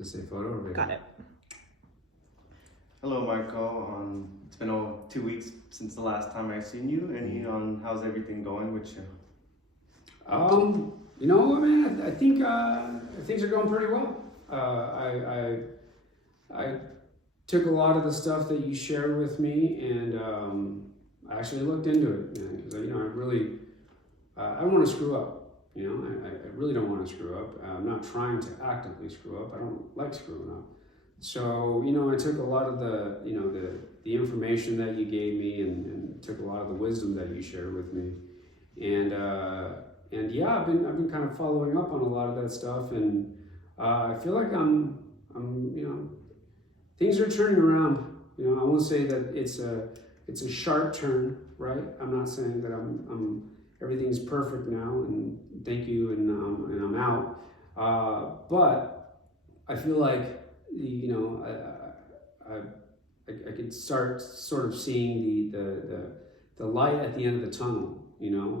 Does it say photo or video? Got it. Hello, Marco. It's been 2 weeks since the last time I've seen you. How's everything going with you? You know, man, I think things are going pretty well. I took a lot of the stuff that you shared with me, and I actually looked into it, because I really I don't want to screw up. I really don't want to screw up. I'm not trying to actively screw up. I don't like screwing up. So I took a lot of the the information that you gave me, and took a lot of the wisdom that you shared with me, and yeah, I've been kind of following up on a lot of that stuff, and I feel like I'm things are turning around. I won't say that it's a sharp turn, right? I'm not saying that I'm everything's perfect now, and thank you, and I'm out. But I feel like I could start sort of seeing the light at the end of the tunnel.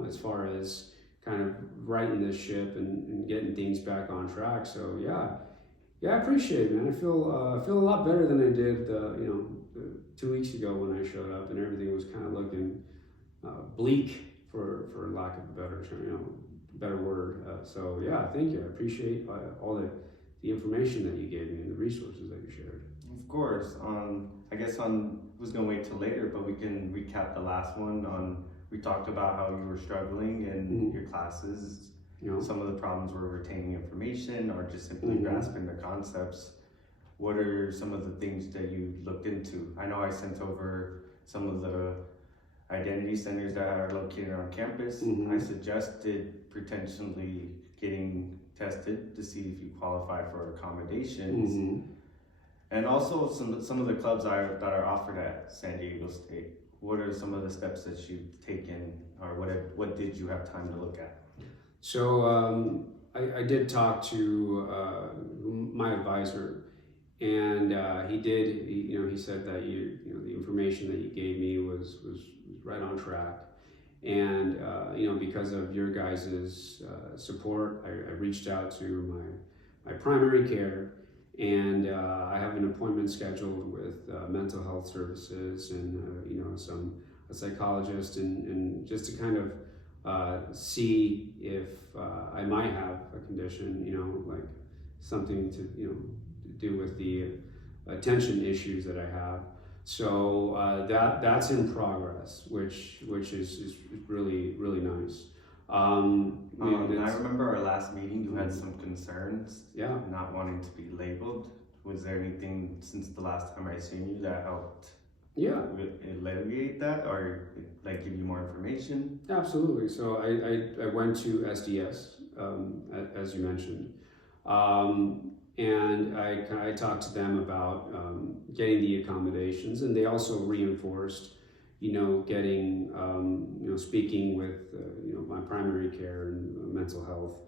As far as kind of righting this ship and getting things back on track. So yeah, I appreciate it, man. I feel a lot better than I did 2 weeks ago when I showed up, and everything was kind of looking bleak, for lack of a better word. So yeah, thank you. I appreciate all the information that you gave me and the resources that you shared. Of course. I guess was gonna wait till later, but we can recap the last one. We talked about how you were struggling in your classes. Some of the problems were retaining information or just simply grasping the concepts. What are some of the things that you looked into? I know I sent over some of the identity centers that are located on campus. I suggested potentially getting tested to see if you qualify for accommodations. And also some of the clubs that are offered at San Diego State. What are some of the steps that you've taken, or what did you have time to look at? So I did talk to my advisor, and he said that the information that you gave me was right on track, and because of your guys' support, I reached out to my primary care, and I have an appointment scheduled with mental health services and a psychologist, and just to kind of see if I might have a condition, like something to do with the attention issues that I have. So that's in progress, which is really, really nice. I remember our last meeting, you had some concerns, not wanting to be labeled. Was there anything since the last time I seen you that helped alleviate that, or like give you more information? Absolutely. So I went to SDS, as you mentioned, and I talked to them about getting the accommodations, and they also reinforced getting speaking with my primary care and mental health,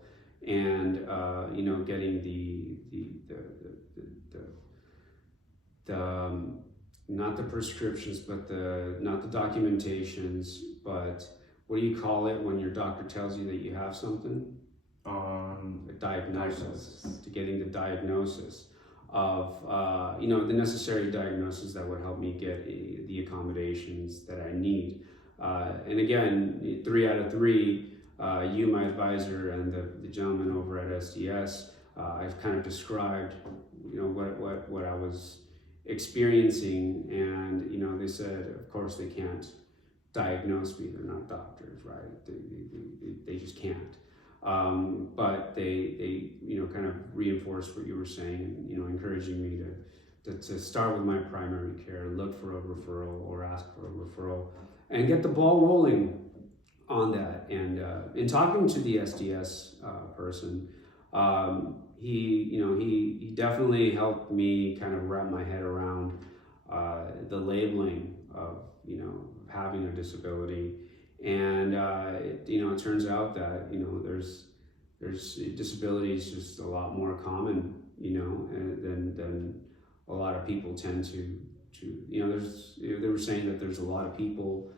and getting the not the prescriptions, but not the documentations, but what do you call it when your doctor tells you that you have something? A diagnosis. To getting the diagnosis of the necessary diagnosis that would help me get the accommodations that I need. And again, 3 out of 3, you, my advisor, and the gentleman over at SDS, I've kind of described what I was experiencing, and they said, of course, they can't diagnose me. They're not doctors, right? They just can't. But they kind of reinforced what you were saying, encouraging me to start with my primary care, look for a referral or ask for a referral, and get the ball rolling on that. And in talking to the SDS person, he definitely helped me kind of wrap my head around the labeling of having a disability. And it turns out that there's disability is just a lot more common than a lot of people tend to they were saying that there's a lot of people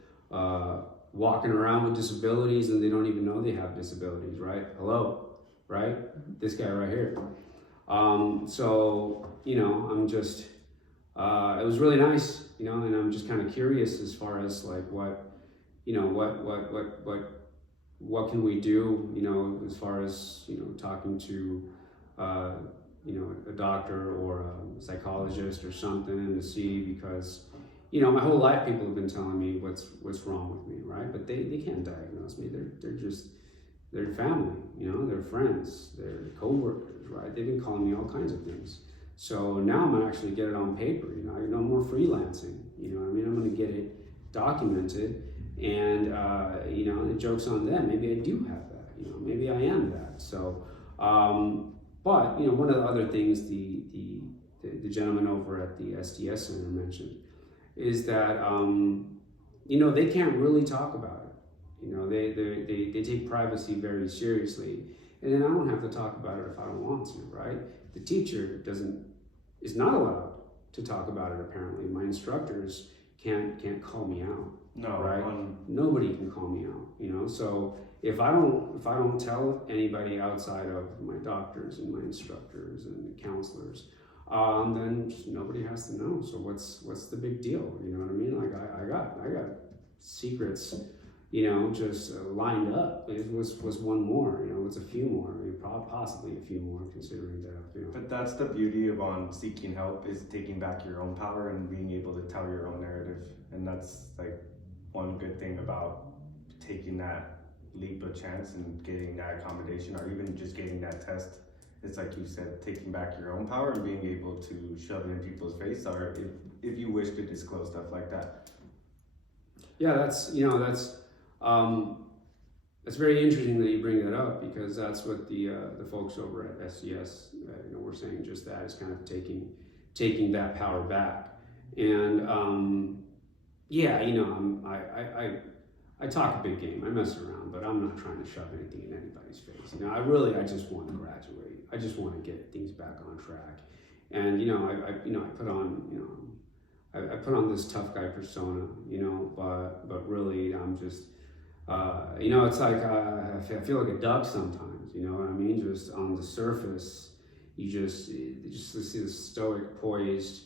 walking around with disabilities and they don't even know they have disabilities, right? Hello, right? This guy right here. So, I'm just, it was really nice, and I'm just kind of curious as far as like what, what can we do, as far as, talking to, a doctor or a psychologist or something to see, because, my whole life people have been telling me what's wrong with me, right? But they can't diagnose me. They're family, they're friends, they're co-workers, right? They've been calling me all kinds of things. So now I'm gonna actually get it on paper, I know more freelancing, what I mean? I'm gonna get it documented, and the joke's on them. Maybe I do have that, maybe I am that. So, but one of the other things the gentleman over at the SDS Center mentioned is that they can't really talk about it. They take privacy very seriously, and then I don't have to talk about it if I don't want to, right? The teacher is not allowed to talk about it. Apparently, my instructors can't call me out. No, right? Nobody can call me out. So if I don't tell anybody outside of my doctors and my instructors and counselors, then just nobody has to know. So what's the big deal? You know what I mean? Like I got secrets, just lined up. It was one more, it's a few more. I mean, possibly a few more, considering that. But that's the beauty of seeking help, is taking back your own power and being able to tell your own narrative. And that's like one good thing about taking that leap of chance and getting that accommodation, or even just getting that test. It's like you said, taking back your own power and being able to shove it in people's face, or if you wish to disclose stuff like that. Yeah, that's very interesting that you bring that up, because that's what the folks over at SCS were saying. Just that is kind of taking that power back, and I talk a big game. I mess around, but I'm not trying to shove anything in anybody's face. I just want to graduate. I just want to get things back on track, and I put on I put on this tough guy persona, but really I'm just, it's like I feel like a duck sometimes, you know what I mean? Just on the surface, you just see the stoic, poised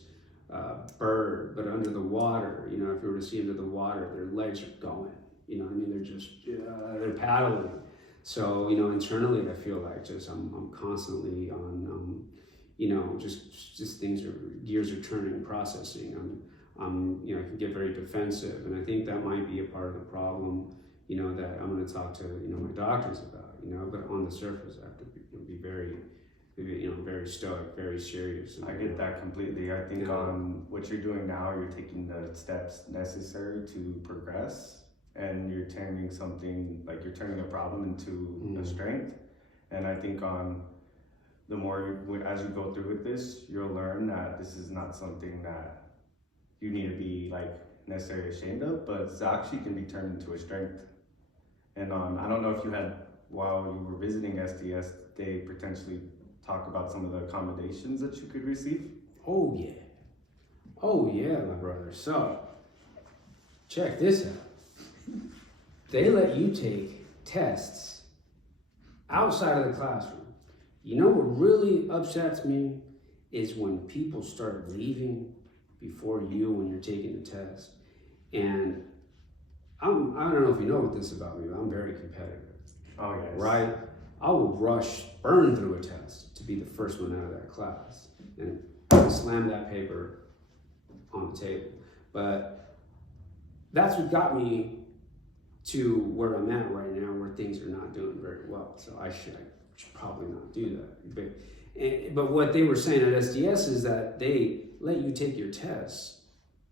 bird, but under the water, if you were to see under the water, their legs are going, you know what I mean? They're just, they're paddling. So, internally I feel like I'm constantly on, just things gears are turning, processing. I can get very defensive, and I think that might be a part of the problem, that I'm going to talk to, my doctors about, but on the surface I have to be very, very stoic, very serious. I get that completely. I think on what you're doing now, you're taking the steps necessary to progress, and you're turning a problem into a strength. And I think the more as you go through with this, you'll learn that this is not something that you need to be necessarily ashamed of, but it actually can be turned into a strength. And I don't know if you had, while you were visiting SDS, they potentially talk about some of the accommodations that you could receive. Oh yeah, my brother. So check this out. They let you take tests outside of the classroom. What really upsets me is when people start leaving before you when you're taking the test. And I don't know if you know this about me, but I'm very competitive. Oh yes. Right? I will burn through a test to be the first one out of that class and slam that paper on the table. But that's what got me to where I'm at right now, where things are not doing very well. So I should probably not do that. But what they were saying at SDS is that they let you take your tests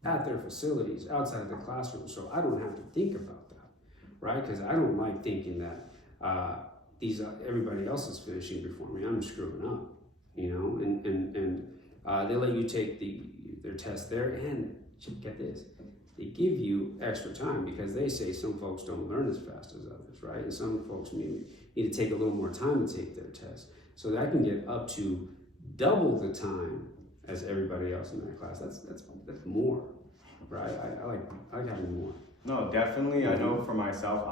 at their facilities outside of the classroom, so I don't have to think about that, right? Because I don't like thinking that everybody else is finishing before me. I'm screwing up, and they let you take their test there, and get this, they give you extra time, because they say some folks don't learn as fast as others, right? And some folks need to take a little more time to take their test, so that I can get up to double the time as everybody else in that class. That's more, right? I like having more. No, definitely. I know for myself,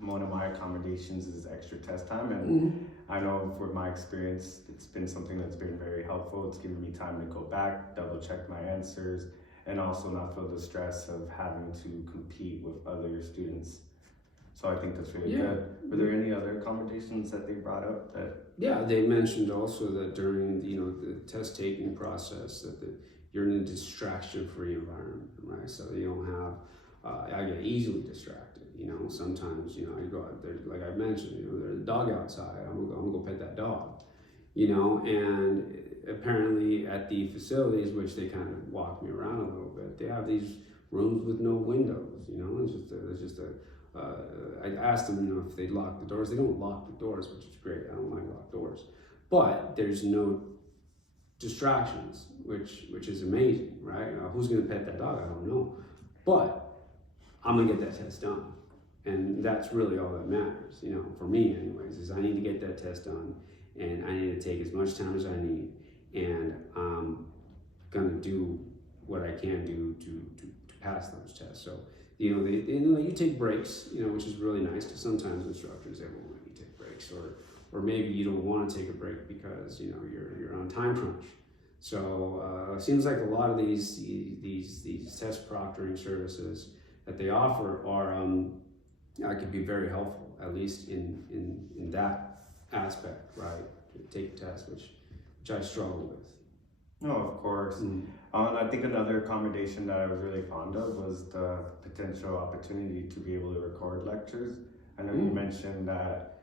one of my accommodations is extra test time, and I know for my experience, it's been something that's been very helpful. It's given me time to go back, double check my answers, and also not feel the stress of having to compete with other students. So I think that's really good. Were there any other accommodations that they brought up that? Yeah, they mentioned also that during the test taking process that you're in a distraction-free environment, right? So you don't have. I get easily distracted. Sometimes I go out there, like I mentioned. There's a dog outside. I'm gonna go pet that dog. And apparently at the facilities, which they kind of walk me around a little bit, they have these rooms with no windows. It's just a I asked them, if they lock the doors. They don't lock the doors, which is great. I don't like locked doors, but there's no distractions, which is amazing, right? Who's gonna pet that dog? I don't know, but I'm gonna get that test done, and that's really all that matters. For me, anyways, is I need to get that test done, and I need to take as much time as I need, and I'm gonna do what I can do to pass those tests. So. You take breaks, which is really nice because sometimes instructors, they won't let you take breaks, or maybe you don't want to take a break because you're on time crunch. So it seems like a lot of these test proctoring services that they offer are could be very helpful, at least in that aspect, right? Take a test, which I struggle with. No, of course. I think another accommodation that I was really fond of was the potential opportunity to be able to record lectures. I know you mentioned that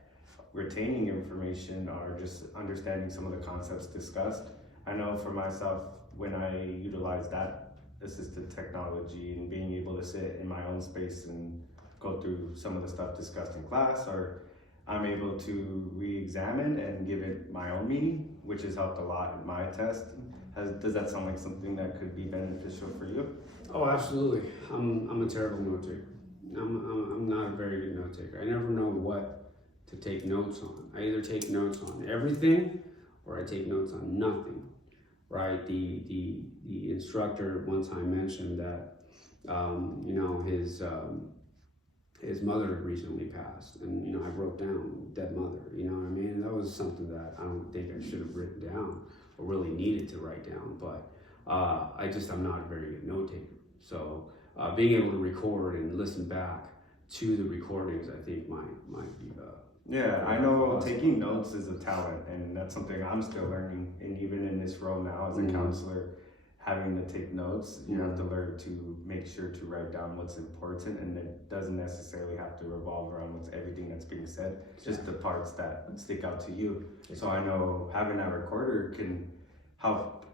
retaining information or just understanding some of the concepts discussed. I know for myself, when I utilize that assistive technology and being able to sit in my own space and go through some of the stuff discussed in class, or I'm able to re-examine and give it my own meaning, which has helped a lot in my test. Does that sound like something that could be beneficial for you? Oh, absolutely. I'm a terrible note taker. I'm not a very good note taker. I never know what to take notes on. I either take notes on everything or I take notes on nothing. Right? The instructor one time mentioned that his mother had recently passed, and I wrote down dead mother. You know what I mean? That was something that I don't think I should have written down or really needed to write down, but I'm not a very good note taker. So being able to record and listen back to the recordings, I think might be yeah, I know taking notes is a talent, and that's something I'm still learning. And even in this role now as a counselor, having to take notes, you have to learn to make sure to write down what's important, and it doesn't necessarily have to revolve around what's everything that's being said, just the parts that stick out to you. So I know having that recorder can help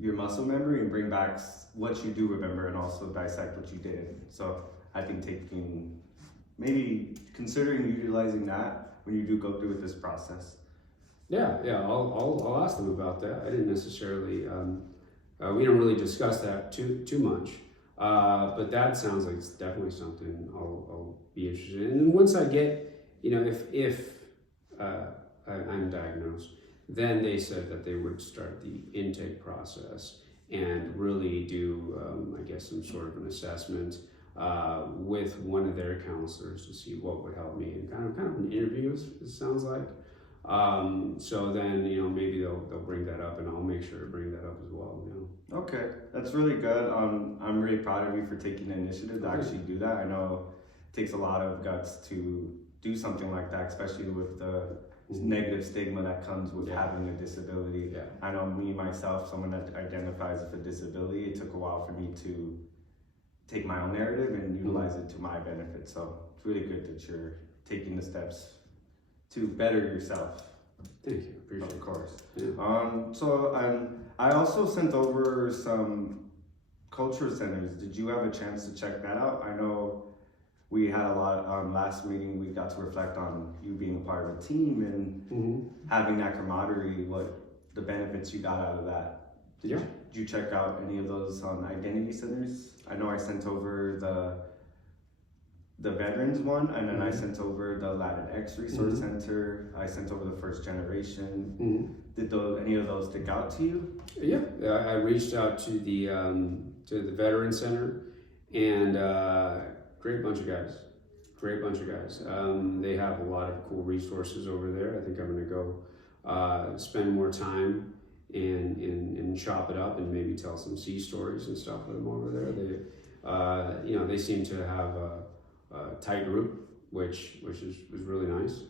your muscle memory and bring back what you do remember and also dissect what you didn't. So I think maybe considering utilizing that when you do go through with this process. Yeah, I'll ask them about that. I didn't necessarily, we don't really discuss that too much, but that sounds like it's definitely something I'll be interested in. And once I get, if I'm diagnosed, then they said that they would start the intake process and really do, I guess, some sort of an assessment with one of their counselors to see what would help me, and kind of an interview, it sounds like. So then, maybe they'll bring that up, and I'll make sure to bring that up as well. Okay, that's really good. I'm really proud of you for taking the initiative to actually do that. I know it takes a lot of guts to do something like that, especially with the negative stigma that comes with having a disability. Yeah. I know me, myself, someone that identifies with a disability, it took a while for me to take my own narrative and utilize it to my benefit. So it's really good that you're taking the steps to better yourself. Thank you, appreciate it. Of course. Yeah. I also sent over some culture centers. Did you have a chance to check that out? I know we had a lot, last meeting we got to reflect on you being a part of a team and having that camaraderie, what the benefits you got out of that. Did you check out any of those identity centers? I know I sent over the veterans one, and then I sent over the Latinx Resource Center. I sent over the First Generation. Did any of those stick out to you? Yeah, I reached out to the Veterans Center, and great bunch of guys. Great bunch of guys. They have a lot of cool resources over there. I think I'm going to go spend more time and chop it up and maybe tell some sea stories and stuff with them over there. They seem to have a tight group, which was really nice.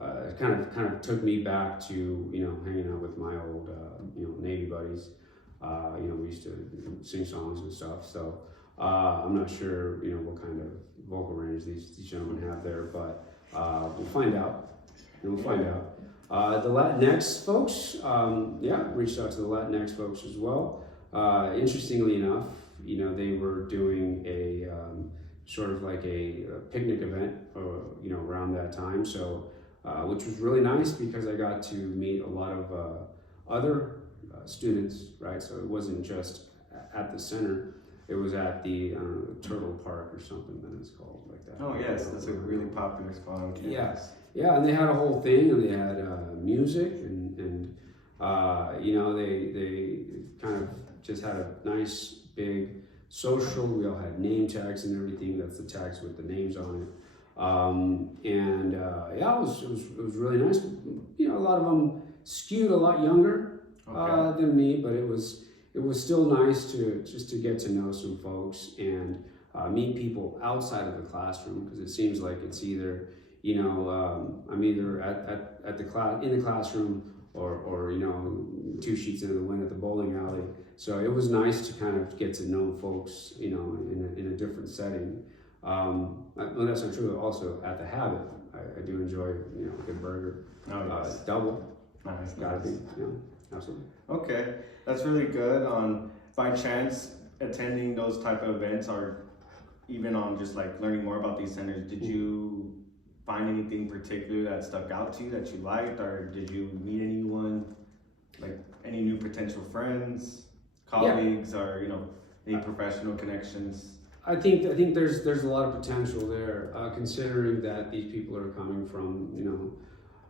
It kind of took me back to hanging out with my old Navy buddies. We used to sing songs and stuff. So I'm not sure what kind of vocal range these gentlemen have there, but we'll find out. We'll find out. The Latinx folks, reached out to the Latinx folks as well. Interestingly enough, they were doing a sort of like a picnic event, around that time. So, which was really nice because I got to meet a lot of other students, right? So it wasn't just at the center. It was at the Turtle Park or something that it's called, like that. Oh yes, that's a really popular spot on campus. Yeah, and they had a whole thing, and they had music, and they kind of just had a nice big social. We all had name tags and everything. That's the tags with the names on it. It was really nice. A lot of them skewed a lot younger than me, but it was still nice to get to know some folks and meet people outside of the classroom, because it seems like it's either I'm either at the in the classroom or 2 sheets into the wind at the bowling alley. So it was nice to kind of get to know folks in a different setting. Well, that's not true. Also at the Habit, I do enjoy a good burger. Double. Nice. Gotta be. Absolutely. Okay, that's really good. By chance, attending those type of events, or even on just like learning more about these centers, did you find anything particular that stuck out to you that you liked, or did you meet anyone, like any new potential friends, colleagues, or any professional connections? I think there's a lot of potential there, considering that these people are coming from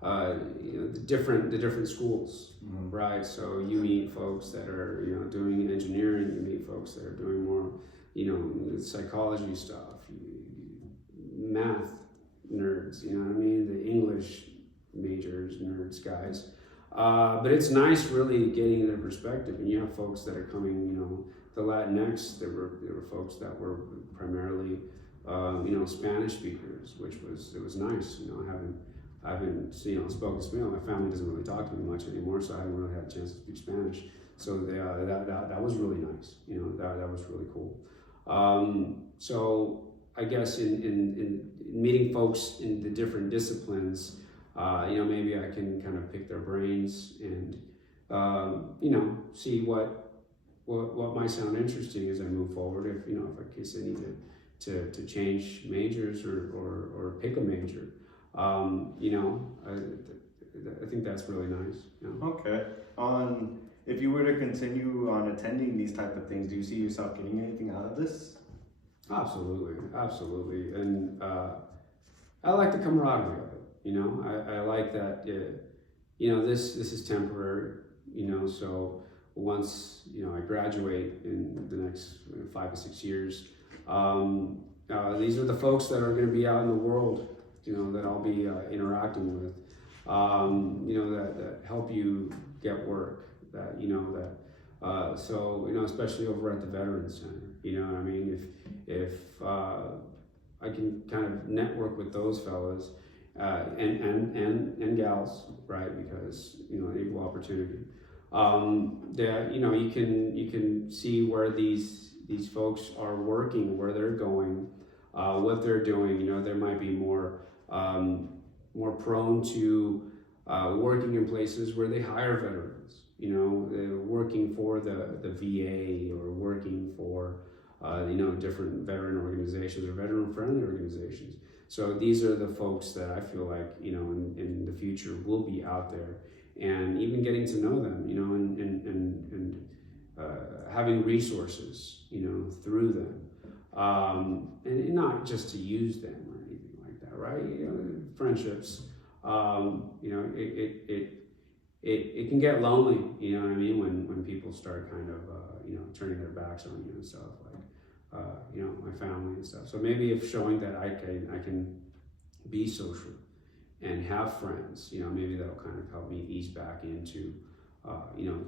the different schools, right? So you meet folks that are doing engineering, you meet folks that are doing more psychology stuff, math nerds, the English majors, nerds, guys. But it's nice really getting their perspective, and you have folks that are coming, the Latinx, there were folks that were primarily, Spanish speakers, which was nice. I haven't spoken Spanish. My family doesn't really talk to me much anymore, so I haven't really had a chance to speak Spanish. So that was really nice. That was really cool. So I guess in meeting folks in the different disciplines, maybe I can kind of pick their brains and see what might sound interesting as I move forward. If in case I need to change majors or pick a major, I think that's really nice. Okay. If you were to continue on attending these type of things, do you see yourself getting anything out of this? Absolutely, and I like the camaraderie of it. I like that. This is temporary. So once I graduate in the next 5 to 6 years, these are the folks that are going to be out in the world. That I'll be interacting with. That help you get work. Especially over at the Veterans Center. If I can kind of network with those fellas and gals, right? Because equal opportunity. You can see where these folks are working, where they're going, what they're doing. There might be more prone to working in places where they hire veterans. They're working for the VA or working for different veteran organizations or veteran-friendly organizations. So these are the folks that I feel like in the future will be out there, and even getting to know them, and having resources, through them, and not just to use them or anything like that, right? Friendships, it can get lonely, when people start kind of turning their backs on you and stuff. Like my family and stuff. So maybe if showing that I can be social and have friends, maybe that'll kind of help me ease back into,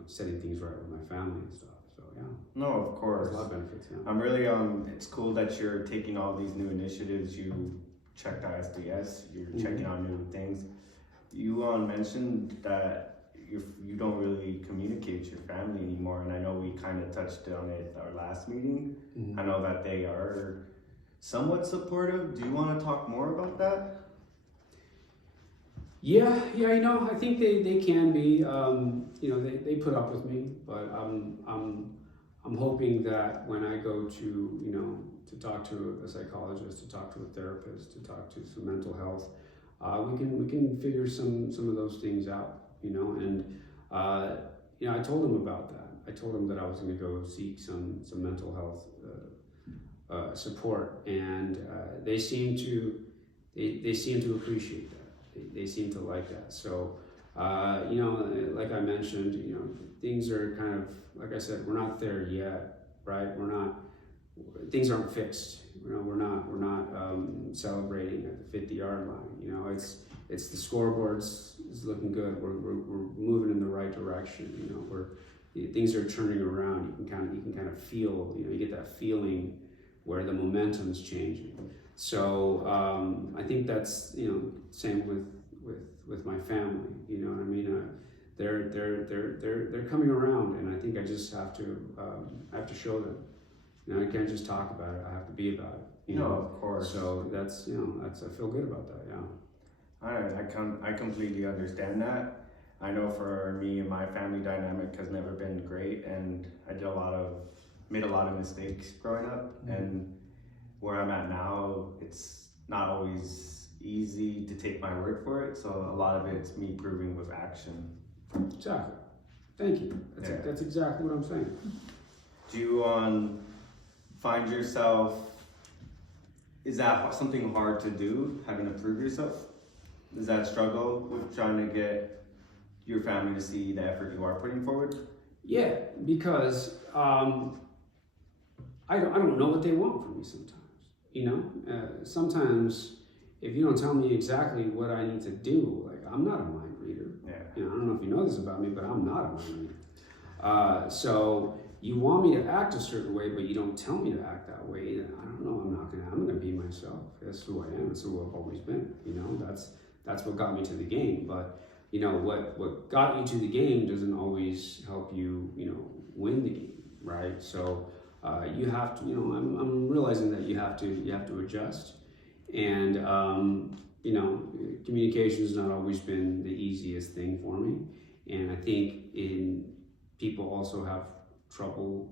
setting things right with my family and stuff. So yeah. No, of course. There's a lot of benefits. Yeah. I'm really it's cool that you're taking all these new initiatives. You checked out SDS. You're checking out new things. You mentioned that you don't really communicate with your family anymore, and I know we kind of touched on it at our last meeting. I know that they are somewhat supportive. Do you want to talk more about that? Yeah, I think they can be. They put up with me, but I'm hoping that when I go to talk to a psychologist, to talk to a therapist, to talk to some mental health, we can figure some of those things out. And I told them about that. I told them that I was going to go seek some mental health support, and they seem to appreciate that. They seem to like that. So like I mentioned, things are kind of, like I said, we're not there yet, right? Things aren't fixed. We're not celebrating at the 50-yard line. It's the scoreboards is looking good. We're moving in the right direction. Things are turning around. You can kind of feel. You get that feeling where the momentum's changing. So I think that's same with my family. You know what I mean? They're coming around, and I think I just have to show them. I can't just talk about it. I have to be about it. No, of course. So that's I feel good about that. Yeah. I completely understand that. I know for me and my family dynamic has never been great, and I made a lot of mistakes growing up, and where I'm at now, it's not always easy to take my word for it. So a lot of it's me proving with action. Exactly. Thank you. That's exactly what I'm saying. Do you find yourself? Is that something hard to do, having to prove yourself? Is that a struggle with trying to get your family to see the effort you are putting forward? Yeah, because I don't know what they want from me sometimes. Sometimes if you don't tell me exactly what I need to do, like I'm not a mind reader. Yeah. I don't know if you know this about me, but I'm not a mind reader. So you want me to act a certain way, but you don't tell me to act that way. Then I don't know. I'm gonna be myself. That's who I am. That's who I've always been. That's what got me to the game. But what got you to the game doesn't always help you, win the game, right? So you have to, I'm realizing that you have to adjust, and communication has not always been the easiest thing for me, and I think people also have trouble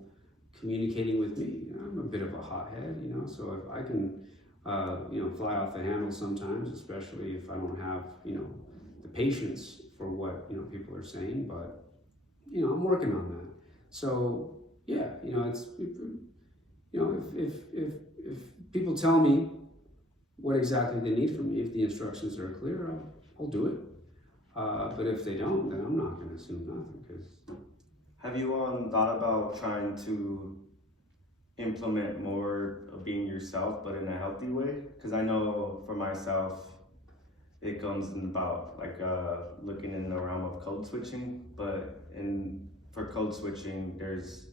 communicating with me. I'm a bit of a hothead, so if I can, fly off the handle sometimes, especially if I don't have, the patience for what, people are saying, but, I'm working on that. So, yeah, it's, if people tell me what exactly they need from me, if the instructions are clear, I'll do it. But if they don't, then I'm not going to assume nothing. Have you thought about trying to implement more of being yourself, but in a healthy way? Because I know for myself, it comes in about looking in the realm of code switching. But for code switching, there's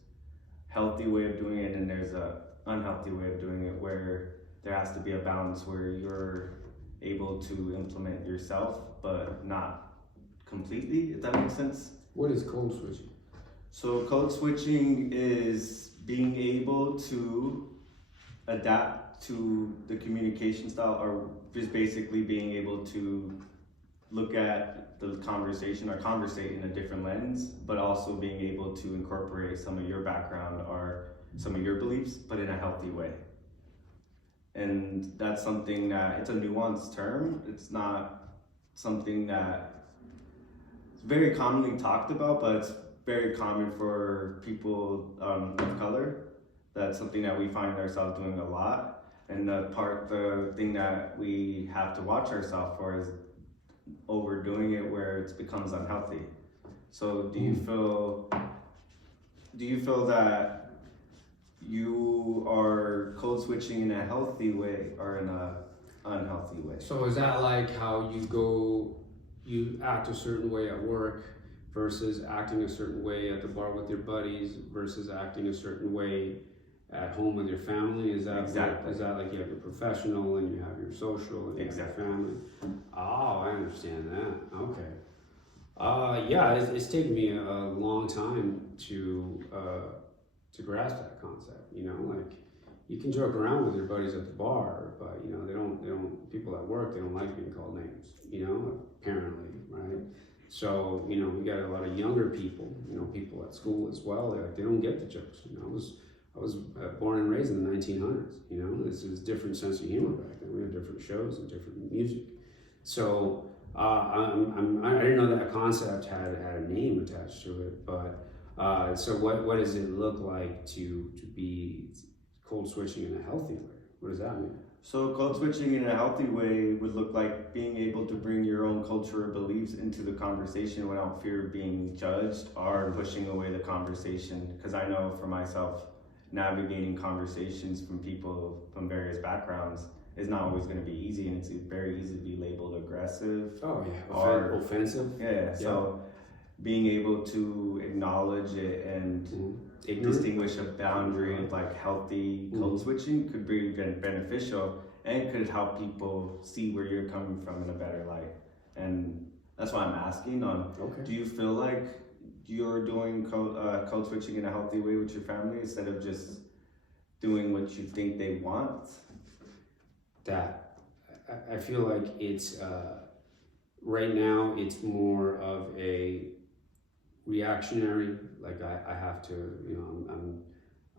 healthy way of doing it, and there's a unhealthy way of doing it, where there has to be a balance where you're able to implement yourself, but not completely. If that makes sense. What is code switching? So code switching is being able to adapt to the communication style, or just basically being able to look at the conversation or conversate in a different lens, but also being able to incorporate some of your background or some of your beliefs, but in a healthy way. And that's something that, it's a nuanced term. It's not something that is very commonly talked about, but it's very common for people of color. That's something that we find ourselves doing a lot. And the thing that we have to watch ourselves for is overdoing it, where it becomes unhealthy. So do you feel that you are code switching in a healthy way or in a unhealthy way. So is that like how you act a certain way at work versus acting a certain way at the bar with your buddies versus acting a certain way at home with your family? Is that exactly? Is that like you have your professional and you have your social and you have your family? Oh, I understand that. Okay. Yeah, it's taken me a long time to grasp that concept. You know, like you can joke around with your buddies at the bar, but you know they don't. People at work, they don't like being called names. You know, apparently, right? So you know, we got a lot of younger people. You know, people at school as well. They don't get the jokes. You know, I was born and raised in the 1900s. You know, this is a different sense of humor back then. We had different shows and different music. So I didn't know that concept had a name attached to it. But so what does it look like to be code switching in a healthy way? What does that mean? So code switching in a healthy way would look like being able to bring your own culture or beliefs into the conversation without fear of being judged or pushing away the conversation. Because I know for myself, navigating conversations from people from various backgrounds is not always going to be easy, and it's very easy to be labeled aggressive. Oh yeah, or offensive. Yeah. So being able to acknowledge it and distinguish a boundary of like healthy code switching could be beneficial and could help people see where you're coming from in a better light. And that's why I'm asking on, do you feel like you're doing code switching in a healthy way with your family instead of just doing what you think they want? That I feel like it's right now it's more of a reactionary. Like I have to, you know,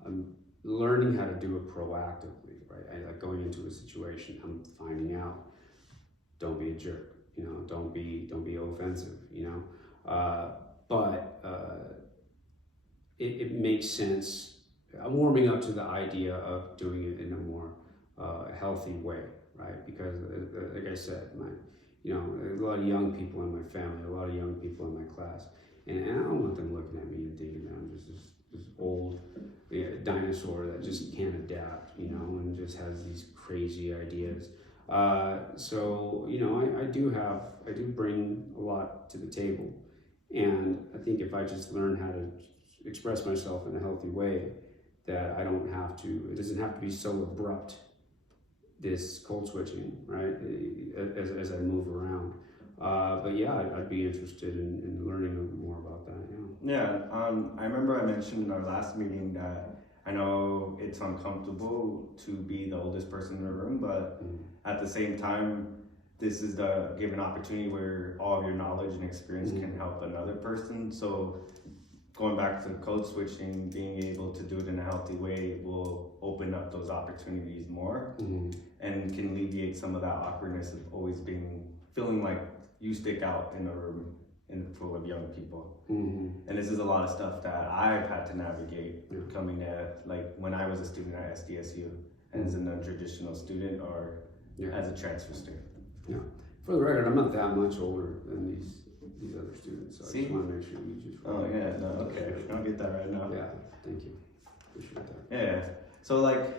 I'm learning how to do it proactively, right? I like going into a situation, I'm finding out, don't be a jerk, you know, don't be offensive, you know. But it makes sense. I'm warming up to the idea of doing it in a more healthy way, right? Because like I said, you know, there's a lot of young people in my family, a lot of young people in my class, and I don't want them looking at me and thinking that I'm just this old dinosaur that just can't adapt, you know, and just has these crazy ideas. So you know, I do bring a lot to the table, and I think if I just learn how to express myself in a healthy way, that I don't have to. It doesn't have to be so abrupt. This code switching, right? As I move around, but yeah, I'd be interested in learning more about that. Yeah. I remember I mentioned in our last meeting that I know it's uncomfortable to be the oldest person in the room, but at the same time, this is the given opportunity where all of your knowledge and experience can help another person. So going back to code switching, being able to do it in a healthy way will open up those opportunities more and can alleviate some of that awkwardness of always feeling like you stick out in a room full of young people. And this is a lot of stuff that I've had to navigate coming to, like when I was a student at SDSU as a non-traditional student or as a transfer student. Yeah. For the record, I'm not that much older than these other students, so I just want to make sure we just... Oh yeah, no, okay, I'll get that right now. Yeah, thank you. Appreciate that. Yeah, so like,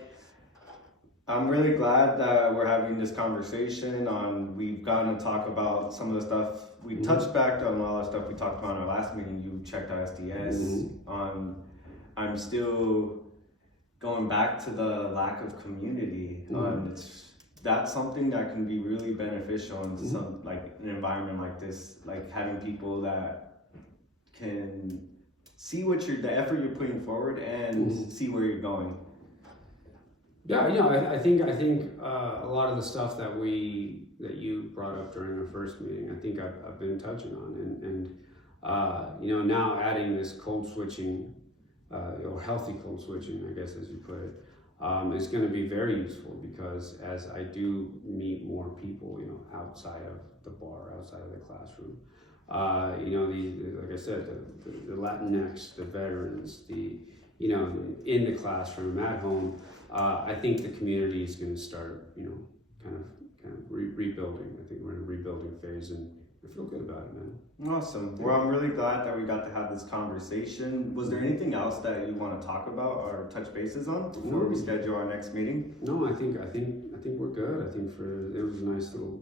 I'm really glad that we're having this conversation we've gotten to talk about some of the stuff, we touched back on all the stuff we talked about in our last meeting. You checked out SDS, I'm still going back to the lack of community, that's something that can be really beneficial in some like an environment like this, like having people that can see the effort you're putting forward and see where you're going. Yeah, you know, I think a lot of the stuff that you brought up during our first meeting, I think I've been touching on, and you know, now adding this code switching or healthy code switching, I guess as you put it. Is going to be very useful because as I do meet more people, you know, outside of the bar, outside of the classroom, you know, like I said, the Latinx, the veterans, you know, in the classroom, at home, I think the community is going to start, you know, kind of rebuilding. I think we're in a rebuilding phase, and I feel good about it, man. Awesome. Well, I'm really glad that we got to have this conversation. Was there anything else that you want to talk about or touch bases on before we schedule our next meeting? No, I think we're good. I think it was a nice little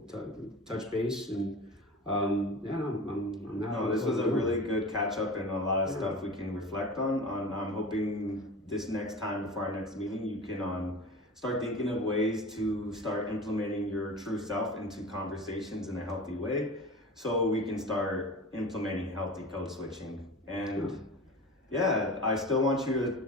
touch base, and yeah, I'm happy. No, this was a really good catch up and a lot of stuff we can reflect on. I'm hoping this next time before our next meeting, you can start thinking of ways to start implementing your true self into conversations in a healthy way, so we can start implementing healthy code switching. And yeah, I still want you to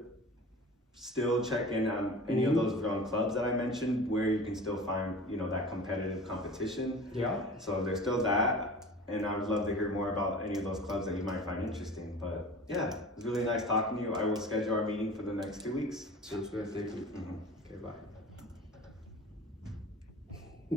still check in on any of those clubs that I mentioned, where you can still find, that competitive competition. Yeah. So there's still that, and I would love to hear more about any of those clubs that you might find interesting. But yeah, it was really nice talking to you. I will schedule our meeting for the next 2 weeks. Sounds good. Thank you. Okay, bye.